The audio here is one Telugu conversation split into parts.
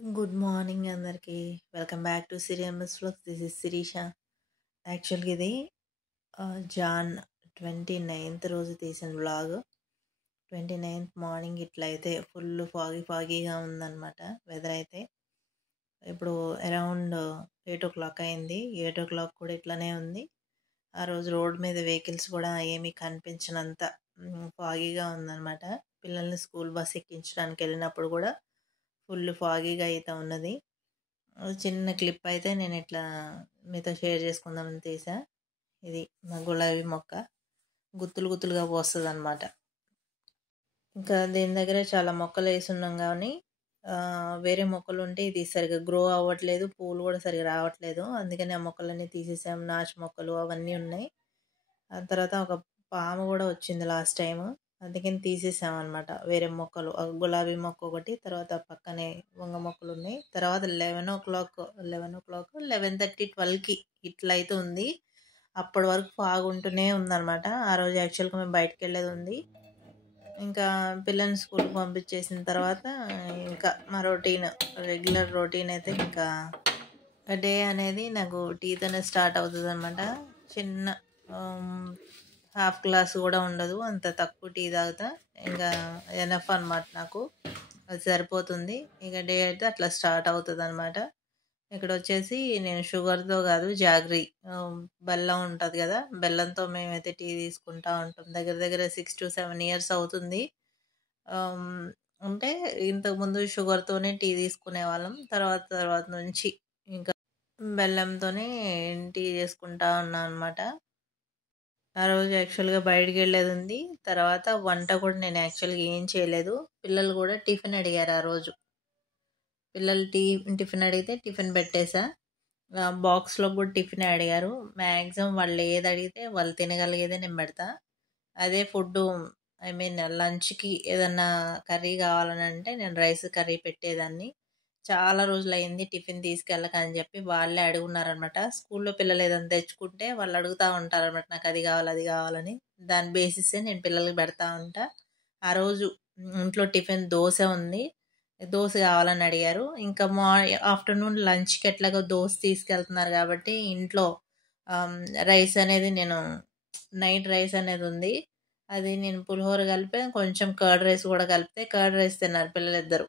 గుడ్ మార్నింగ్ అందరికీ. వెల్కమ్ బ్యాక్ టు సిరియమస్ వ్లాగ్స్. This is Shirisha. యాక్చువల్గా ఇది జాన్ 29th రోజు తీసిన వ్లాగ్. 29th మార్నింగ్ ఇట్లా అయితే ఫుల్ ఫాగీగా ఉందన్నమాట వెదర్ అయితే. ఇప్పుడు అరౌండ్ 8 o'clock అయింది. 8 o'clock కూడా ఇట్లానే ఉంది. ఆ రోజు రోడ్ మీద వెహికల్స్ కూడా ఏమీ కనిపించినంత ఫాగీగా ఉందన్నమాట. పిల్లల్ని స్కూల్ బస్ ఎక్కించడానికి వెళ్ళినప్పుడు కూడా ఫుల్ ఫాగీగా అయితే ఉన్నది. చిన్న క్లిప్ అయితే నేను ఇట్లా మీతో షేర్ చేసుకుందామని తీసా. ఇది మా గులాబీ మొక్క గుత్తులుగా పోస్తుంది అనమాట. ఇంకా దీని దగ్గర చాలా మొక్కలు వేసి ఉన్నాం కానీ వేరే మొక్కలు ఉంటే ఇది సరిగ్గా గ్రో అవ్వట్లేదు, పూలు కూడా సరిగ్గా రావట్లేదు. అందుకని ఆ మొక్కలన్నీ తీసేసాం. నాచు మొక్కలు అవన్నీ ఉన్నాయి. ఆ తర్వాత ఒక పాము కూడా వచ్చింది లాస్ట్ టైం, అందుకని తీసేసాం అనమాట. వేరే మొక్కలు గులాబీ మొక్క ఒకటి, తర్వాత పక్కనే వంగ మొక్కలు ఉన్నాయి. తర్వాత 11:30 12కి ఇట్లా అయితే ఉంది. అప్పటి వరకు బాగుంటూనే ఉందన్నమాట. ఆ రోజు యాక్చువల్గా మేము బయటకు వెళ్ళేది ఉంది. ఇంకా పిల్లల్ని స్కూల్కి పంపించేసిన తర్వాత ఇంకా మా రెగ్యులర్ రొటీన్ అయితే ఇంకా డే అనేది నాకు టీతోనే స్టార్ట్ అవుతుంది అనమాట. చిన్న హాఫ్ గ్లాస్ కూడా ఉండదు, అంత తక్కువ టీ తాగుతా. ఇంకా ఎనఫ్ అనమాట, నాకు అది సరిపోతుంది. ఇక డే అయితే అట్లా స్టార్ట్ అవుతుంది అనమాట. ఇక్కడ వచ్చేసి నేను షుగర్తో కాదు, జాగ్రీ బెల్లం ఉంటుంది కదా, బెల్లంతో మేమైతే టీ తీసుకుంటా ఉంటాం. దగ్గర 6 to 7 years అవుతుంది. అంటే ఇంతకుముందు షుగర్తోనే టీ తీసుకునే వాళ్ళం. తర్వాత నుంచి ఇంకా బెల్లంతోనే టీ చేసుకుంటా ఉన్నా అనమాట. ఆ రోజు యాక్చువల్గా బయటికి వెళ్ళేది ఉంది. తర్వాత వంట కూడా నేను యాక్చువల్గా ఏం చేయలేదు. పిల్లలు కూడా టిఫిన్ అడిగారు ఆ రోజు. పిల్లలు టిఫిన్ అడిగితే టిఫిన్ పెట్టేసా. బాక్స్లో కూడా టిఫిన్ అడిగారు. మ్యాక్సిమం వాళ్ళు ఏది అడిగితే వాళ్ళు తినగలిగేదే నేను పెడతా. అదే ఫుడ్ లంచ్కి ఏదన్నా కర్రీ కావాలని అంటే నేను రైస్ కర్రీ పెట్టేదాన్ని. చాలా రోజులు అయింది టిఫిన్ తీసుకెళ్ళక అని చెప్పి వాళ్ళే అడుగున్నారనమాట. స్కూల్లో పిల్లలు ఏదైనా తెచ్చుకుంటే వాళ్ళు అడుగుతూ ఉంటారనమాట, నాకు అది కావాలి అది కావాలని. దాని బేసిసే నేను పిల్లలకి పెడతా ఉంటా. ఆ రోజు ఇంట్లో టిఫిన్ దోశ ఉంది, దోశ కావాలని అడిగారు. ఇంకా ఆఫ్టర్నూన్ లంచ్కి ఎట్లాగో దోశ తీసుకెళ్తున్నారు కాబట్టి ఇంట్లో రైస్ అనేది నేను నైట్ రైస్ అనేది ఉంది. అది నేను పులిహోర కలిపి కొంచెం కర్డ్ రైస్ కూడా కలిపితే కర్డ్ రైస్ తిన్నారు పిల్లలిద్దరు.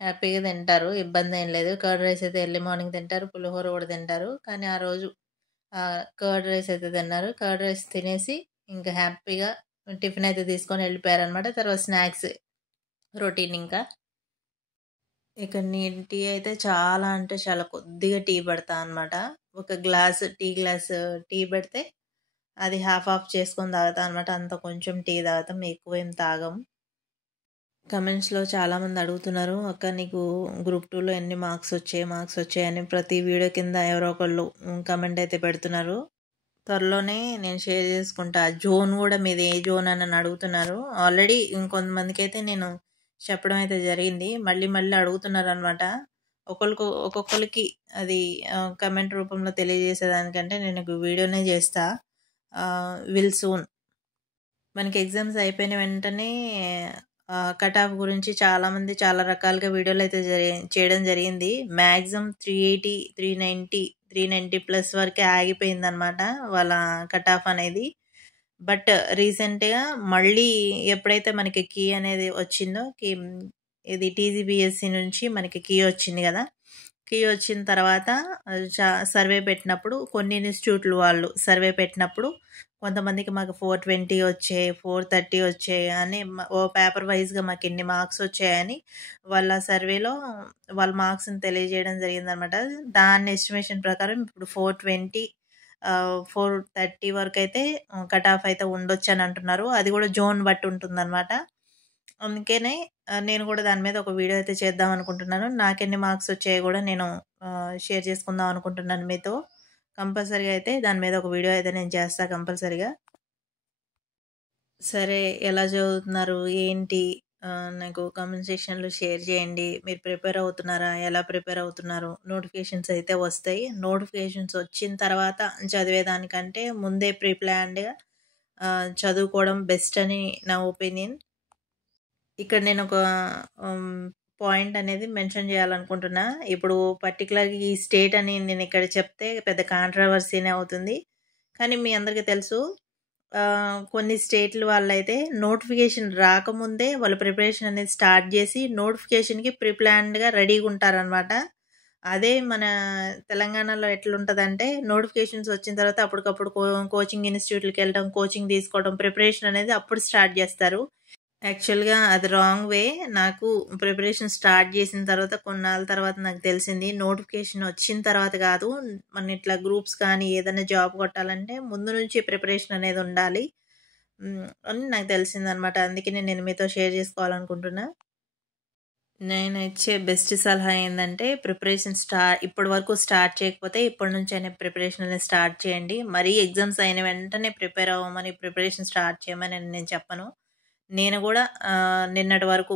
హ్యాపీగా తింటారు, ఇబ్బంది ఏం లేదు. కర్డ్ రైస్ అయితే ఎర్లీ మార్నింగ్ తింటారు, పులిహోర కూడా తింటారు. కానీ ఆ రోజు కర్డ్ రైస్ అయితే తిన్నారు. కర్డ్ రైస్ తినేసి ఇంకా హ్యాపీగా టిఫిన్ అయితే తీసుకొని వెళ్ళిపోయారనమాట. తర్వాత స్నాక్స్ రొటీన్. ఇంకా ఇక నేను టీ అయితే చాలా అంటే చాలా కొద్దిగా టీ పెడతా అనమాట. ఒక టీ గ్లాస్ టీ పెడితే అది హాఫ్ చేసుకొని తాగుతా అనమాట. అంత కొంచెం టీ తాగుతాం, ఎక్కువ ఏం తాగం. కమెంట్స్లో చాలామంది అడుగుతున్నారు, అక్క నీకు గ్రూప్ 2లో ఎన్ని మార్క్స్ వచ్చాయని ప్రతి వీడియో కింద ఎవరో ఒకళ్ళు కమెంట్ అయితే పెడుతున్నారు. త్వరలోనే నేను షేర్ చేసుకుంటా. జోన్ కూడా మీది ఏ జోన్ అని అడుగుతున్నారు. ఆల్రెడీ ఇంకొంతమందికి అయితే నేను చెప్పడం అయితే జరిగింది. మళ్ళీ అడుగుతున్నారు అనమాట. ఒక్కొక్కరికి అది కమెంట్ రూపంలో తెలియజేసేదానికంటే నేను వీడియోనే చేస్తా. Will soon. మనకి ఎగ్జామ్స్ అయిపోయిన వెంటనే కట్ ఆఫ్ గురించి చాలామంది చాలా రకాలుగా వీడియోలు అయితే చేయడం జరిగింది. మ్యాక్సిమం 380, 390 ప్లస్ వరకే ఆగిపోయింది అనమాట వాళ్ళ కట్ ఆఫ్ అనేది. బట్ రీసెంట్గా మళ్ళీ ఎప్పుడైతే మనకి కీ అనేది వచ్చిందో, ఇది టీజీబీఎస్సీ నుంచి మనకి కీ వచ్చింది కదా, కీ వచ్చిన తర్వాత సర్వే పెట్టినప్పుడు కొన్ని ఇన్స్టిట్యూట్లు వాళ్ళు సర్వే పెట్టినప్పుడు కొంతమందికి మాకు 420 వచ్చాయి, 430 వచ్చాయి అని ఓ పేపర్ వైజ్గా మాకు ఎన్ని మార్క్స్ వచ్చాయని వాళ్ళ సర్వేలో వాళ్ళ మార్క్స్ని తెలియజేయడం జరిగిందనమాట. దాని ఎస్టిమేషన్ ప్రకారం ఇప్పుడు 420, 430 వరకు అయితే కట్ ఆఫ్ అయితే ఉండొచ్చు అని అంటున్నారు. అది కూడా జోన్ బట్టి ఉంటుందన్నమాట. అందుకనే నేను కూడా దాని మీద ఒక వీడియో అయితే చేద్దాం అనుకుంటున్నాను. నాకెన్ని మార్క్స్ వచ్చాయో కూడా నేను షేర్ చేసుకుందాం అనుకుంటున్నాను మీతో. కంపల్సరీగా అయితే దాని మీద ఒక వీడియో అయితే నేను చేస్తా కంపల్సరీగా. సరే, ఎలా చదువుతున్నారు ఏంటి నాకు కామెంట్ సెక్షన్లో షేర్ చేయండి. మీరు ప్రిపేర్ అవుతున్నారా, ఎలా ప్రిపేర్ అవుతున్నారు? నోటిఫికేషన్స్ అయితే వస్తాయి. నోటిఫికేషన్స్ వచ్చిన తర్వాత చదివేదానికంటే ముందే ప్రీప్లాన్డ్గా చదువుకోవడం బెస్ట్ అని నా ఒపీనియన్. ఇక్కడ నేను ఒక పాయింట్ అనేది మెన్షన్ చేయాలనుకుంటున్నా. ఇప్పుడు పర్టిక్యులర్‌గా ఈ స్టేట్ అని నేను ఇక్కడ చెప్తే పెద్ద కాంట్రోవర్సీనే అవుతుంది. కానీ మీ అందరికీ తెలుసు కొన్ని స్టేట్‌ల వాళ్ళైతే నోటిఫికేషన్ రాకముందే వాళ్ళ ప్రిపరేషన్ అనేది స్టార్ట్ చేసి నోటిఫికేషన్‌కి ప్లాన్డ్‌గా రెడీగా ఉంటారనమాట. అదే మన తెలంగాణలో ఎట్లుంటదంటే నోటిఫికేషన్స్ వచ్చిన తర్వాత అప్పటికప్పుడు కోచింగ్ ఇన్‌స్టిట్యూట్‌లకెళ్ళడం, కోచింగ్ తీసుకోవడం, ప్రిపరేషన్ అనేది అప్పుడు స్టార్ట్ చేస్తారు. యాక్చువల్‌గా అది రాంగ్ వే. నాకు ప్రిపరేషన్ స్టార్ట్ చేసిన తర్వాత కొన్నాళ్ళ తర్వాత నాకు తెలిసింది. నోటిఫికేషన్ వచ్చిన తర్వాత కాదు. మన ఇట్లా గ్రూప్స్ కానీ ఏదైనా జాబ్ కొట్టాలంటే ముందు నుంచి ప్రిపరేషన్ అనేది ఉండాలి. అని నాకు తెలిసిందనమాట. అందుకే నేను మీతో షేర్ చేసుకోవాలనుకుంటున్నా. నేను ఇచ్చే బెస్ట్ సలహా ఏందంటే ప్రిపరేషన్ ఇప్పటి వరకు స్టార్ట్ చేయకపోతే ఇప్పటి నుంచైనా ప్రిపరేషన్ అనేది స్టార్ట్ చేయండి. మరీ ఎగ్జామ్స్ అయిన వెంటనే ప్రిపేర్ అవ్వమని ప్రిపరేషన్ స్టార్ట్ చేయమని నేను చెప్పను. నేను కూడా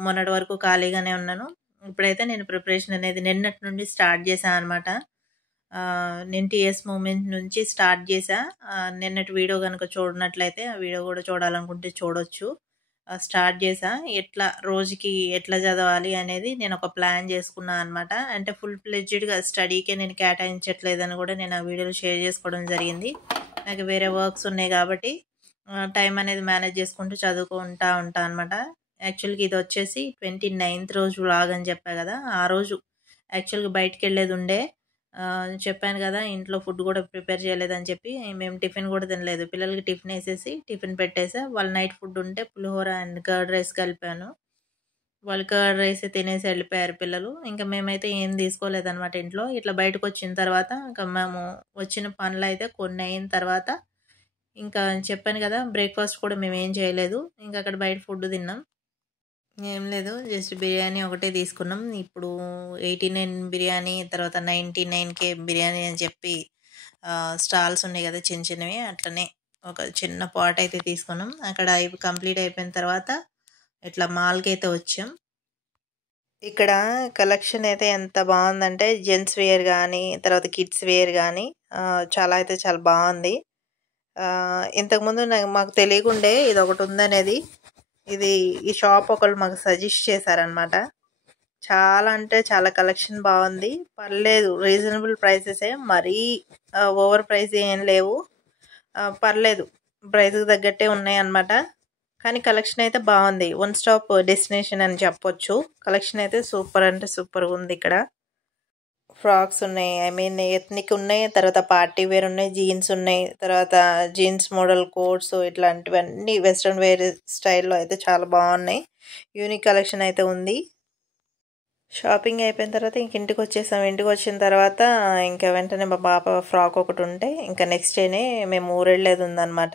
మొన్నటి వరకు ఖాళీగానే ఉన్నాను. ఇప్పుడైతే నేను ప్రిపరేషన్ అనేది నిన్నటి నుండి స్టార్ట్ చేశాను అనమాట. నేను టీఎస్ మూమెంట్ నుంచి స్టార్ట్ చేశా. నిన్నటి వీడియో కనుక చూడనట్లయితే ఆ వీడియో కూడా చూడాలనుకుంటే చూడొచ్చు. స్టార్ట్ చేశా. రోజుకి ఎట్లా చదవాలి అనేది నేను ఒక ప్లాన్ చేసుకున్నా అనమాట. అంటే ఫుల్ ఫ్లెడ్జ్డ్‌గా స్టడీకే నేను కేటాయించట్లేదని కూడా నేను ఆ వీడియోలో షేర్ చేసుకోవడం జరిగింది. నాకు వేరే వర్క్స్ ఉన్నాయి కాబట్టి టైం అనేది మేనేజ్ చేసుకుంటూ చదువుకుంటా ఉంటా అనమాట. యాక్చువల్‌గా ఇది వచ్చేసి 29th రోజు వ్లాగ్ అని చెప్పా కదా! ఆ రోజు యాక్చువల్‌గా బయటికెళ్ళేది ఉండే. చెప్పాను కదా! ఇంట్లో ఫుడ్ కూడా ప్రిపేర్ చేయలేదని చెప్పి మేము టిఫిన్ కూడా తినలేదు. పిల్లలకి టిఫిన్ వేసేసి టిఫిన్ పెట్టేసా. వాళ్ళ నైట్ ఫుడ్ ఉంటే పులిహోర అండ్ కర్డ్ రైస్ కలిపాను. వాళ్ళు కర్డ్ రైస్ తినేసి వెళ్ళిపోయారు పిల్లలు. ఇంకా మేమైతే ఏం తీసుకోలేదనమాట ఇంట్లో. ఇట్లా బయటకొచ్చిన తర్వాత ఇంకా మేము వచ్చిన పనులైతే కొన్ని అయిన తర్వాత ఇంకా చెప్పాను కదా! బ్రేక్‌ఫాస్ట్ కూడా మేమేం చేయలేదు. ఇంక అక్కడ బయట ఫుడ్ తిన్నాం. ఏం లేదు. జస్ట్ బిర్యానీ ఒకటే తీసుకున్నాం. ఇప్పుడు 89 బిర్యానీ, తర్వాత 99K బిర్యానీ అని చెప్పి స్టాల్స్ ఉన్నాయి కదా! చిన్న చిన్నవి. అట్లనే ఒక చిన్న పాట్ అయితే తీసుకున్నాం. అక్కడ కంప్లీట్ అయిపోయిన తర్వాత ఇట్లా మాల్‌కైతే వచ్చాం. ఇక్కడ కలెక్షన్ అయితే ఎంత బాగుందంటే జెంట్స్ వేర్ కానీ, తర్వాత కిడ్స్ వేర్ కానీ చాలా బాగుంది. ఇంతకుముందు మాకు తెలియకుండే ఇదొకటి ఉందనేది. ఈ షాప్ ఒకళ్ళు మాకు సజెస్ట్ చేశారనమాట. చాలా అంటే చాలా కలెక్షన్ బాగుంది. పర్లేదు, రీజనబుల్ ప్రైసెసే. మరీ ఓవర్ ప్రైస్ ఏం లేవు. పర్లేదు, ప్రైస్‌కి తగ్గట్టే ఉన్నాయన్నమాట. కానీ కలెక్షన్ అయితే బాగుంది. వన్ స్టాప్ డెస్టినేషన్ అని చెప్పొచ్చు. కలెక్షన్ అయితే సూపర్ అంటే సూపర్‌గా ఉంది ఇక్కడ. ఫ్రాక్స్ ఉన్నాయి. ఐ మీన్ ఎథ్నిక్ ఉన్నాయి. తర్వాత పార్టీ వేర్ ఉన్నాయి. జీన్స్ ఉన్నాయి. తర్వాత జీన్స్ మోడల్ కోట్స్ ఇట్లాంటివన్నీ వెస్ట్రన్ వేర్ స్టైల్‌లో అయితే చాలా బాగున్నాయి. యూనిక్ కలెక్షన్ అయితే ఉంది. షాపింగ్ అయిపోయిన తర్వాత ఇంక ఇంటికి వచ్చేసాం. ఇంటికి వచ్చిన తర్వాత ఇంకా వెంటనే మా పాప ఫ్రాక్ ఒకటి ఉంటే ఇంకా నెక్స్ట్ డేనే మేము ఊరెళ్ళేది ఉందన్నమాట.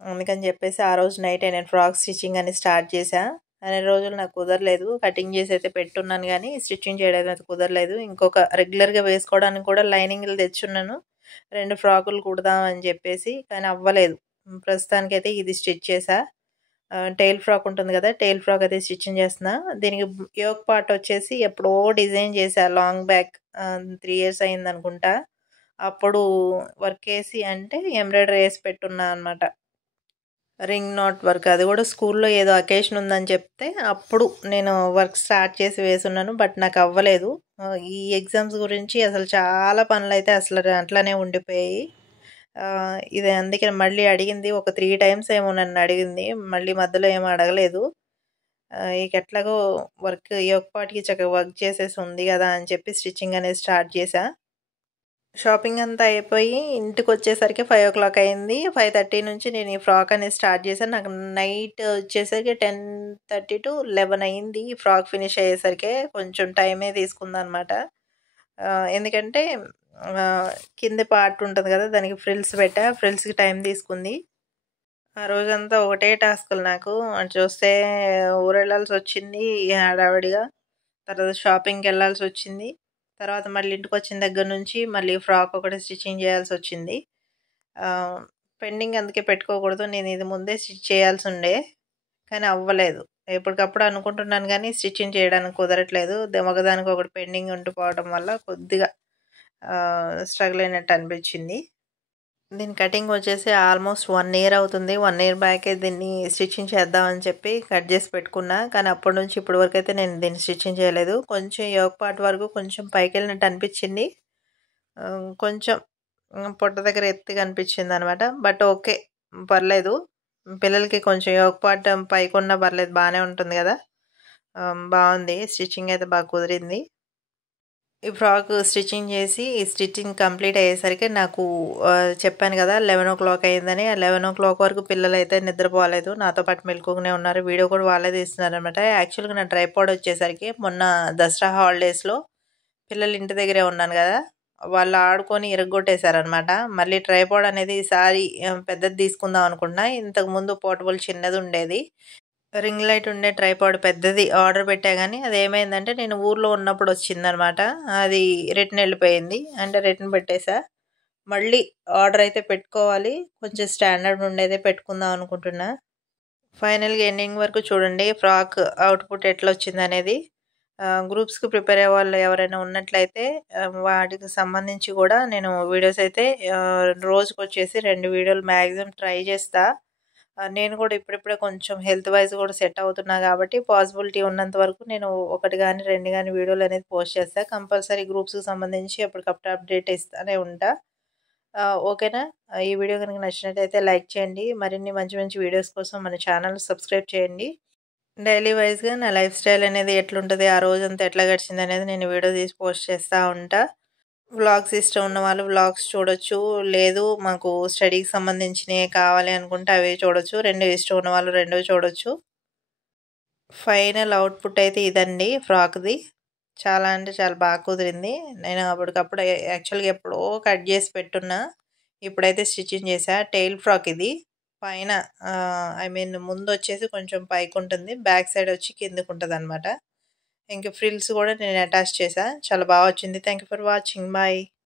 అందుకని చెప్పేసి ఆ రోజు నైటే నేను ఫ్రాక్ స్టిచ్చింగ్ అని స్టార్ట్ చేశా. అన్ని రోజులు నాకు కుదరలేదు. కటింగ్ చేసి అయితే పెట్టున్నాను కానీ స్టిచ్చింగ్ చేయడం అయితే కుదరలేదు. ఇంకొక రెగ్యులర్‌గా వేసుకోవడానికి కూడా లైనింగ్లు తెచ్చున్నాను. 2 ఫ్రాకులు కుడదామని చెప్పేసి, కానీ అవ్వలేదు. ప్రస్తుతానికైతే ఇది స్టిచ్ చేశా. టెయిల్ ఫ్రాక్ ఉంటుంది కదా! టెయిల్ ఫ్రాక్ అయితే స్టిచ్చింగ్ చేస్తున్నా. దీనికి యోక్ పార్ట్ వచ్చేసి ఎప్పుడో డిజైన్ చేశా లాంగ్ బ్యాక్. 3 ఇయర్స్ అయిందనుకుంటా. అప్పుడు వర్కేసి అంటే ఎంబ్రాయిడరీ ఏసి పెట్టున్నా అనమాట. Ring not work. అది కూడా స్కూల్లో ఏదో అకేషన్ ఉందని చెప్తే అప్పుడు నేను వర్క్ స్టార్ట్ చేసి వేసున్నాను. బట్ నాకు అవ్వలేదు. ఈ ఎగ్జామ్స్ గురించి అసలు చాలా పనులైతే అసలు అట్లనే ఉండిపోయాయి. ఇది అందుకే మళ్ళీ అడిగింది. ఒక 3 టైమ్స్ ఏమో నన్ను అడిగింది. మళ్ళీ మధ్యలో ఏమి అడగలేదు. ఇక ఎట్లాగో ఈ ఒక్క పాటికి చక్కగా వర్క్ చేసేసి ఉంది కదా అని చెప్పి స్టిచ్చింగ్ అనేది స్టార్ట్ చేశా. షాపింగ్ అంతా అయిపోయి ఇంటికొచ్చేసరికి 5:00 అయింది. 5:30 నుంచి నేను ఈ ఫ్రాక్ అనేది స్టార్ట్ చేశాను. నాకు నైట్ వచ్చేసరికి 10:30-11 అయింది. ఈ ఫ్రాక్ ఫినిష్ అయ్యేసరికి కొంచెం టైమే తీసుకుందనమాట. ఎందుకంటే కింది పార్ట్ ఉంటుంది కదా! దానికి ఫ్రిల్స్ పెట్టా. ఫ్రిల్స్‌కి టైం తీసుకుంది. ఆ రోజంతా ఒకటే టాస్కులు నాకు. అటు చూస్తే ఊరెళ్ళాల్సొచ్చింది హడావిడిగా. తర్వాత షాపింగ్‌కెళ్ళాల్సొచ్చింది. తర్వాత మళ్ళీ ఇంటికొచ్చిన దగ్గర నుంచి మళ్ళీ ఫ్రాక్ ఒకటి స్టిచ్చింగ్ చేయాల్సొచ్చింది. పెండింగ్ అందుకే పెట్టుకోకూడదు. నేను ఇది ముందే స్టిచ్ చేయాల్సుండే. కానీ అవ్వలేదు. ఎప్పటికప్పుడు అనుకుంటున్నాను కానీ స్టిచ్చింగ్ చేయడానికి కుదరట్లేదు. ఒకదానికొకటి పెండింగ్ ఉండిపోవడం వల్ల కొద్దిగా స్ట్రగుల్ అయినట్టు అనిపించింది. దీని కటింగ్ వచ్చేసి ఆల్మోస్ట్ 1 ఇయర్ అవుతుంది. 1 ఇయర్ బ్యాకే దీన్ని స్టిచ్చింగ్ చేద్దామని చెప్పి కట్ చేసి పెట్టుకున్నా. కానీ అప్పటి నుంచి ఇప్పటి వరకు అయితే నేను దీన్ని స్టిచ్చింగ్ చేయలేదు. కొంచెం యోక్ పార్ట్ వరకు కొంచెం పైకెళ్ళినట్టు అనిపించింది. కొంచెం పొట్ట దగ్గర ఎత్తుగా అనిపించిందనమాట. బట్ ఓకే, పర్లేదు. పిల్లలకి కొంచెం యోక్ పార్ట్ పైకున్నా పర్లేదు, బాగానే ఉంటుంది కదా. బాగుంది, స్టిచ్చింగ్ అయితే బాగా కుదిరింది. ఈ ఫ్రాక్ స్టిచ్చింగ్ చేసి స్టిచ్చింగ్ కంప్లీట్ అయ్యేసరికి నాకు చెప్పాను కదా 11:00 అయిందని. 11:00 వరకు పిల్లలు అయితే నిద్రపోలేదు, నాతో పాటు మెలకుగానే ఉన్నారు. వీడియో కూడా వాళ్ళే తీస్తున్నారనమాట. యాక్చువల్గా నా ట్రైపాడ్ వచ్చేసరికి మొన్న దసరా హాలిడేస్లో పిల్లలు ఇంటి దగ్గరే ఉన్నాను కదా, వాళ్ళు ఆడుకొని ఇరగ్గొట్టేశారనమాట. మళ్ళీ ట్రైపాడ్ అనేది ఈసారి పెద్దది తీసుకుందాం అనుకుంటున్నా. ఇంతకుముందు పోర్టబుల్ చిన్నది ఉండేది, రింగ్ లైట్ ఉండే ట్రైపాడ్ పెద్దది ఆర్డర్ పెట్టా. కానీ అది ఏమైందంటే నేను ఊర్లో ఉన్నప్పుడు వచ్చిందనమాట. అది రిటర్న్ వెళ్ళిపోయింది, అంటే రిటర్న్ పెట్టేసా. మళ్ళీ ఆర్డర్ అయితే పెట్టుకోవాలి, కొంచెం స్టాండర్డ్ ఉండేదే పెట్టుకుందాం అనుకుంటున్నా. ఫైనల్గా ఎండింగ్ వరకు చూడండి ఫ్రాక్ అవుట్పుట్ ఎట్లా వచ్చింది అనేది. గ్రూప్స్కి ప్రిపేర్ అయ్యే వాళ్ళు ఎవరైనా ఉన్నట్లయితే వాటికి సంబంధించి కూడా నేను వీడియోస్ అయితే రోజుకి వచ్చేసి 2 వీడియోలు మ్యాక్సిమం ట్రై చేస్తా. నేను కూడా ఇప్పుడిప్పుడే కొంచెం హెల్త్ వైజ్ కూడా సెట్ అవుతున్నా కాబట్టి పాసిబిలిటీ ఉన్నంత వరకు నేను 1 కానీ 2 కానీ వీడియోలు అనేది పోస్ట్ చేస్తా. కంపల్సరీ గ్రూప్స్కి సంబంధించి ఎప్పటికప్పుడు అప్డేట్ ఇస్తూనే ఉంటా. ఓకేనా. ఈ వీడియో కనుక నచ్చినట్టయితే లైక్ చేయండి. మరిన్ని మంచి మంచి వీడియోస్ కోసం మన ఛానల్ సబ్స్క్రైబ్ చేయండి. డైలీ వైజ్గా నా లైఫ్ స్టైల్ అనేది ఎట్లుంటుంది, ఆ రోజంతా ఎట్లా గడిచింది అనేది నేను వీడియో తీసి పోస్ట్ చేస్తూ ఉంటా. వ్లాగ్స్ ఇష్టం ఉన్న వాళ్ళు వ్లాగ్స్ చూడొచ్చు, లేదు మాకు స్టడీకి సంబంధించినవి కావాలి అనుకుంటే అవి చూడొచ్చు. 2 ఇష్టం ఉన్న వాళ్ళు 2 చూడొచ్చు. ఫైనల్ అవుట్పుట్ అయితే ఇదండి ఫ్రాక్ది. చాలా అంటే చాలా బాగా కుదిరింది. నేను అప్పటికప్పుడు యాక్చువల్గా ఎప్పుడో కట్ చేసి పెట్టున్నా, ఇప్పుడైతే స్టిచ్చింగ్ చేసా. టెయిల్ ఫ్రాక్ ఇది. పైన ఐ మీన్ ముందు వచ్చేసి కొంచెం పైకి ఉంటుంది, బ్యాక్ సైడ్ వచ్చి కిందకు ఉంటుంది అనమాట. ఇంకా ఫ్రిల్స్ కూడా నేను అటాచ్ చేసా. చాలా బాగా వచ్చింది. Thank you for watching. Bye.